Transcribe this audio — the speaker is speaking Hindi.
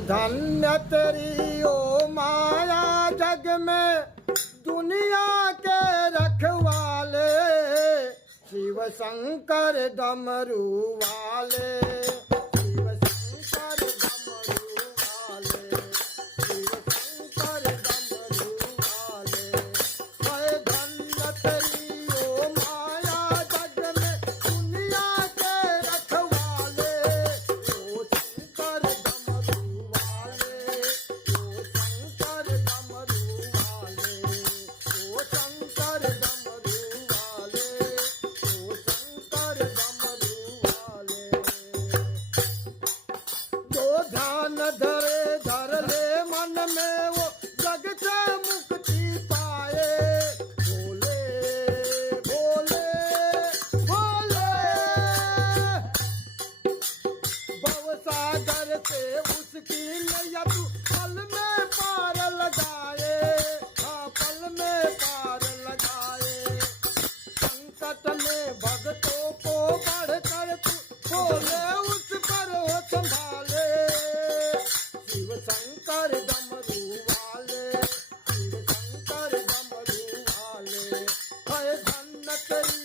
धन्य तेरी ओ माया जग में दुनिया के रखवाले शिव शंकर डमरू वाले शिव शंकर डमरू वाले शिव शंकर डमरू वाले है धन्य तेरी ओ माया जग में दुनिया के रखवाले ओ शंकर डमरू वाले ओ शंकर डमरू वाले ओ शंकर डमरू वाले ओ शंकर डमरू वाले। जो ध्यान धरे धर ले मन में वो जग से मुक्ति पाए भोले भोले भोले। भव सागर से उसकी नैया तू पल में पार लगाए हाँ पल में पार लगाए। संकट में भक्तों को बढ़कर तू बोले उस पर हो संभाले शिव शंकर डमरू वाले शिव शंकर डमरू वाले है धन्य तेरी